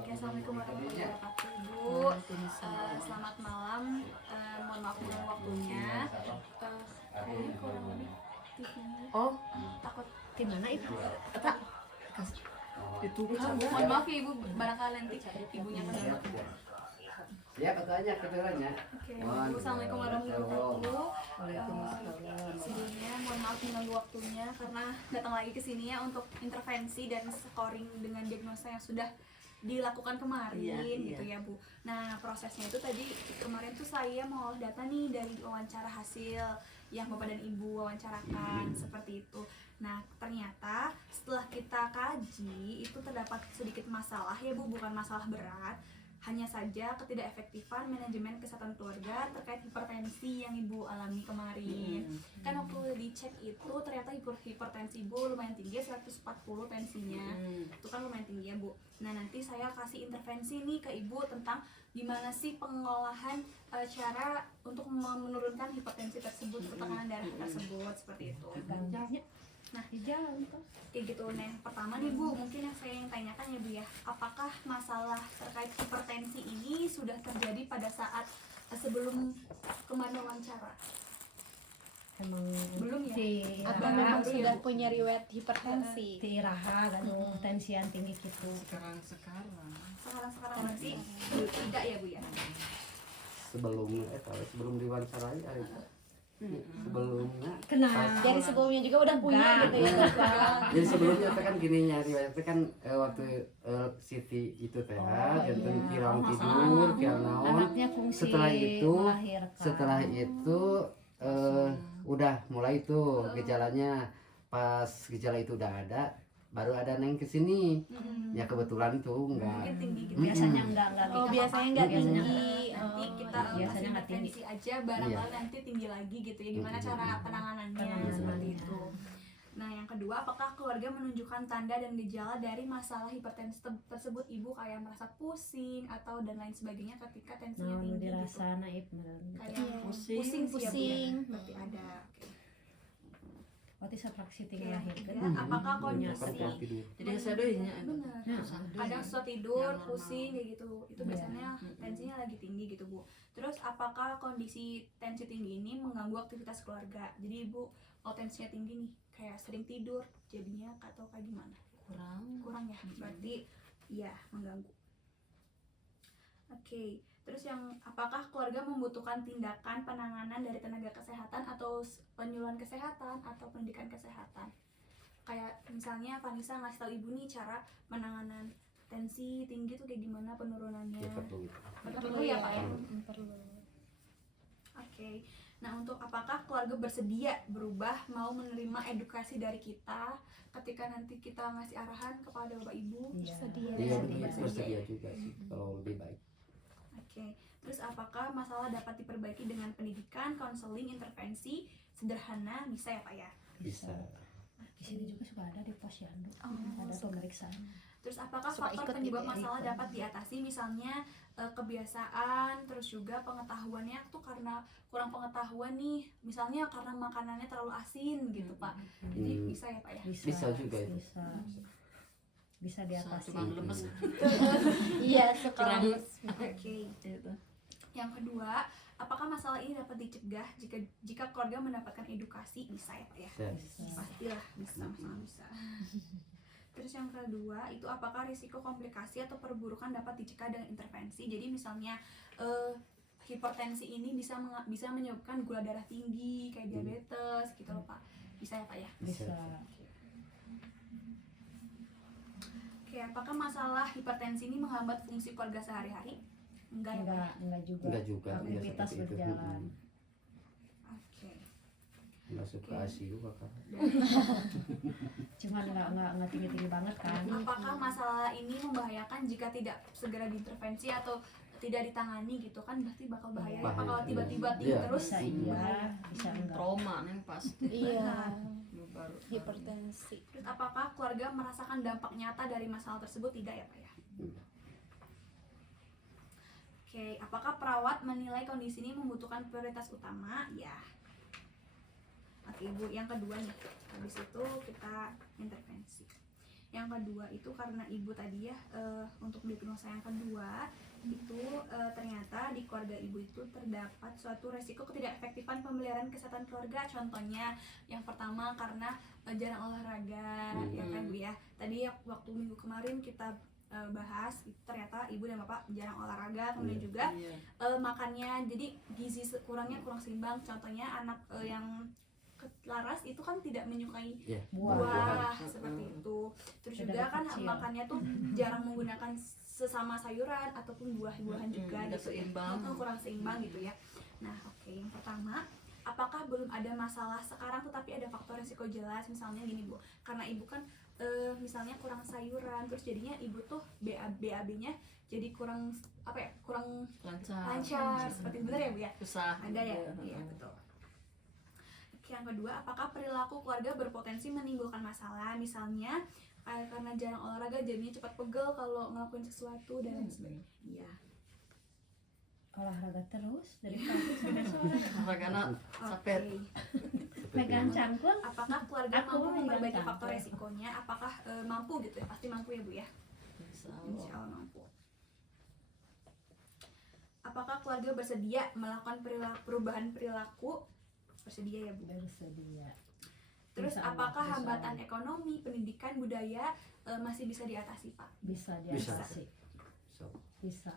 Oke, assalamualaikum warahmatullahi wabarakatuh, Bu. Selamat malam. Mohon maaf dengan waktunya. Kayaknya kurang lebih TV-nya. Oh, Takut di mana Ibu? Tak. Itu kan. mohon maaf ya Ibu, barangkali nanti ibunya kesana. Siap katanya kedengarannya. Oke, Bu. Assalamualaikum warahmatullahi wabarakatuh. Waalaikumsalam. Sebelumnya mohon maaf mengganggu waktunya karena datang lagi ke sini ya untuk intervensi dan scoring dengan diagnosa yang sudah dilakukan kemarin gitu ya Bu. Nah prosesnya itu tadi kemarin tuh saya mau data nih dari wawancara hasil yang Bapak dan Ibu wawancarakan seperti itu. Nah ternyata setelah kita kaji itu terdapat sedikit masalah ya Bu, bukan masalah berat. Hanya saja ketidakefektifan manajemen kesehatan keluarga terkait hipertensi yang Ibu alami kemarin. Kan waktu dicek itu ternyata hipertensi Ibu lumayan tinggi, 140 tensinya. Itu kan lumayan tinggi ya Bu. Nah nanti saya kasih intervensi nih ke Ibu tentang gimana sih pengolahan cara untuk menurunkan hipertensi tersebut, tekanan darah tersebut, seperti itu. Nah, Di jalan tuh. kayak gitu. Nah, yang pertama nih Bu, mungkin yang saya tanyakan ya Bu ya, apakah masalah terkait hipertensi ini sudah terjadi pada saat sebelum kemarin wawancara? Emang Belum ya? si Atau Raha, memang sudah punya riwayat hipertensi. si Raha kan tensian tinggi gitu. Sekarang berarti tidak ya Bu ya? Sebelum diwawancarai sebelumnya Kenal. Jadi sebelumnya juga udah punya gitu ya Bapak. jadi sebelumnya teh kan gini nyari teh kan waktu Siti itu teh jantan kirang tidur kirang naon Anaknya fungsi melahirkan. setelah itu udah mulai tuh gejalanya. Pas gejala itu udah ada baru ada neng kesini ya kebetulan tuh enggak Mungkin tinggi gitu. Biasanya enggak Oh, biasanya nggak Biasanya tinggi. Nanti kita biasanya kasih nggak tinggi. intervensi aja, barangkali nanti tinggi lagi gitu ya. Gimana cara penanganannya seperti itu. Nah, yang kedua, apakah keluarga menunjukkan tanda dan gejala dari masalah hipertensi tersebut Ibu, kayak merasa pusing atau dan lain sebagainya ketika tensinya Nah, tinggi gitu? dirasa naik beneran. Kayak Iya. pusing sih ya, Bu, ya. Pusing. Berarti ada. Oke. Waktu satraksi Oke, tinggal yang lahir ketiga, kan. apakah Punya kondisi pas tidur Jadi sadoinya benar. Kadang susah tidur, pusing kayak gitu. Itu biasanya tensinya lagi tinggi gitu, Bu. Terus apakah kondisi tensi tinggi ini mengganggu aktivitas keluarga? Jadi Ibu, kalau tensinya tinggi nih, kayak sering tidur jadinya atau kayak gimana? Kurang ya. Berarti iya mengganggu. Oke. Terus yang apakah keluarga membutuhkan tindakan penanganan dari tenaga kesehatan atau penyuluhan kesehatan atau pendidikan kesehatan? Kayak misalnya Vanessa ngasih tahu Ibu nih cara penanganan tensi tinggi tuh kayak gimana penurunannya. ya perlu gitu. Perlu ya Pak ya? Perlu. Oke. Nah, untuk apakah keluarga bersedia berubah mau menerima edukasi dari kita ketika nanti kita ngasih arahan kepada Bapak Ibu? Iya. Sedia. Iya Bersedia. bersedia juga sih kalau lebih baik. Oke. Terus apakah masalah dapat diperbaiki dengan pendidikan, konseling, intervensi sederhana bisa ya Pak ya? Bisa. Di sini juga suka ada di posyandu. Ada pemeriksaan. Terus apakah Suka faktor ikut penyebab gitu ya, masalah ikut. dapat diatasi, misalnya kebiasaan, terus juga pengetahuannya tuh karena kurang pengetahuan nih, misalnya karena makanannya terlalu asin gitu Pak. Jadi bisa ya Pak ya? Bisa juga itu. Bisa. Bisa diatasi. Tukang lemes. Iya, sekarang. Oke. Yang kedua, apakah masalah ini dapat dicegah jika keluarga mendapatkan edukasi? Bisa ya Pak ya? Bisa. Pastilah bisa, sangat bisa. Terus yang kedua, itu apakah risiko komplikasi atau perburukan dapat dicegah dengan intervensi? Jadi misalnya hipertensi ini bisa menyebabkan gula darah tinggi kayak diabetes gitu loh Pak. Bisa ya Pak ya? Bisa. Oke, apakah masalah hipertensi ini menghambat fungsi keluarga sehari-hari? Enggak ya Pak ya? Enggak juga. Enggak juga. Aktivitas Enggak seperti itu. berjalan. Oke. Masuk ke ICU bakal. Cuman enggak tinggi-tinggi banget kan. Apakah masalah ini membahayakan jika tidak segera diintervensi atau tidak ditangani gitu kan, berarti bakal bahaya ya Pak, kalau tiba-tiba tinggi Iya. terus Bisa iya, bisa enggak. trauma nih pasti. Iya. Baru Hipertensi. Terus apakah keluarga merasakan dampak nyata dari masalah tersebut? Tidak ya Pak ya? Oke, apakah perawat menilai kondisi ini membutuhkan prioritas utama? Ya. Oke Ibu, yang kedua nih, habis itu kita intervensi. Yang kedua itu karena ibu tadi ya, untuk diagnosa yang kedua itu ternyata di keluarga ibu itu terdapat suatu resiko ketidakefektifan pemeliharaan kesehatan keluarga. Contohnya yang pertama karena jarang olahraga, ya kan Bu ya. Tadi ya, waktu minggu kemarin kita bahas ternyata ibu dan bapak jarang olahraga, kemudian juga makannya jadi gizi kurang seimbang. Contohnya anak yang laras itu kan tidak menyukai buah seperti itu. Terus juga kan makannya tuh jarang menggunakan sesama sayuran ataupun buah-buahan juga gitu ya. Kurang seimbang gitu ya. Nah, oke, yang pertama, apakah belum ada masalah sekarang tetapi ada faktor resiko jelas? Misalnya gini Bu, karena ibu kan misalnya kurang sayuran, terus jadinya ibu tuh BAB-nya jadi kurang kurang lancar seperti itu, benar ya Bu ya? Susah. Ada ya? Iya, betul. Yang kedua, apakah perilaku keluarga berpotensi menimbulkan masalah? Misalnya karena jarang olahraga jadinya cepat pegel kalau ngelakuin sesuatu dan lain sebagainya. Iya. Olahraga terus dari pagi sampai sore. Karena sapet. Pegang cangkul. Apakah keluarga Aku mampu megang memperbaiki cangkul. faktor resikonya? Apakah mampu gitu ya? Pasti mampu ya Bu ya? Insya Allah mampu. Apakah keluarga bersedia melakukan perubahan perilaku? Bersedia ya Bu? Bersedia. Terus Insya Allah, apakah insya hambatan Allah. ekonomi, pendidikan, budaya masih bisa diatasi Pak? Bisa diatasi. So, Bisa.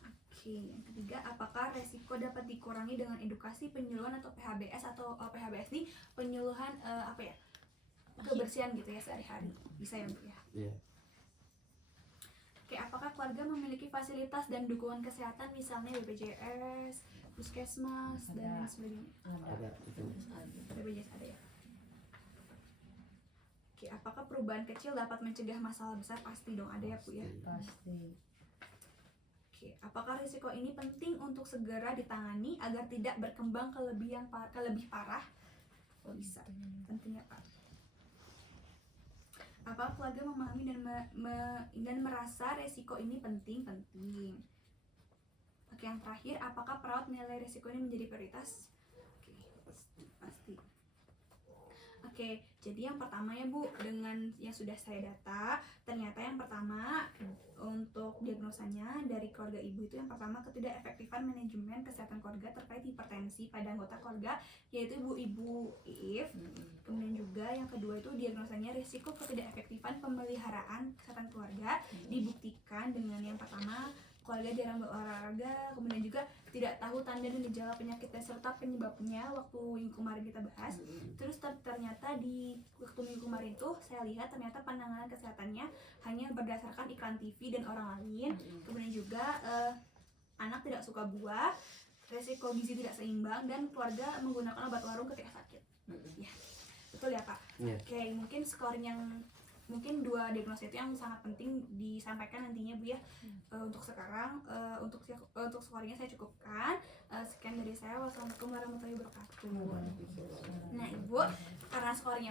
Oke, yang ketiga, apakah resiko dapat dikurangi dengan edukasi, penyuluhan atau PHBS atau PHBS ini penyuluhan kebersihan gitu ya sehari-hari? Bisa ya Bu ya? iya. Oke, apakah keluarga memiliki fasilitas dan dukungan kesehatan misalnya BPJS, Puskesmas dan lain sebagainya? Ada itu. BPJS ada ya? Oke, apakah perubahan kecil dapat mencegah masalah besar? Pasti dong ada ya Bu ya? Pasti. Oke, apakah risiko ini penting untuk segera ditangani agar tidak berkembang ke lebih parah? Oh bisa, penting ya Pak. Apakah keluarga memahami dan merasa resiko ini penting? Oke, yang terakhir, apakah perawat menilai resiko ini menjadi prioritas? Oke, pasti. Oke, jadi yang pertama ya Bu, dengan yang sudah saya data, ternyata yang pertama untuk diagnosanya dari keluarga ibu itu yang pertama ketidakefektifan manajemen kesehatan keluarga terkait hipertensi pada anggota keluarga, yaitu Ibu Iif. Kemudian juga yang kedua itu diagnosanya risiko ketidakefektifan pemeliharaan kesehatan keluarga, dibuktikan dengan yang pertama keluarga jarang berolahraga, kemudian juga tidak tahu tanda dan gejala penyakit dan serta penyebabnya waktu minggu kemarin kita bahas. Terus ternyata di waktu minggu kemarin tuh saya lihat ternyata penanganan kesehatannya hanya berdasarkan iklan TV dan orang lain. Kemudian juga anak tidak suka buah, resiko gizi tidak seimbang, dan keluarga menggunakan obat warung ketika sakit. Ya, betul ya Pak? Iya. Oke, mungkin scoring yang mungkin dua diagnosa itu yang sangat penting disampaikan nantinya Bu ya. Untuk sekarang untuk scoringnya saya cukupkan. Sekian dari saya. Wassalamualaikum warahmatullahi wabarakatuh. Nah Ibu, karena scoringnya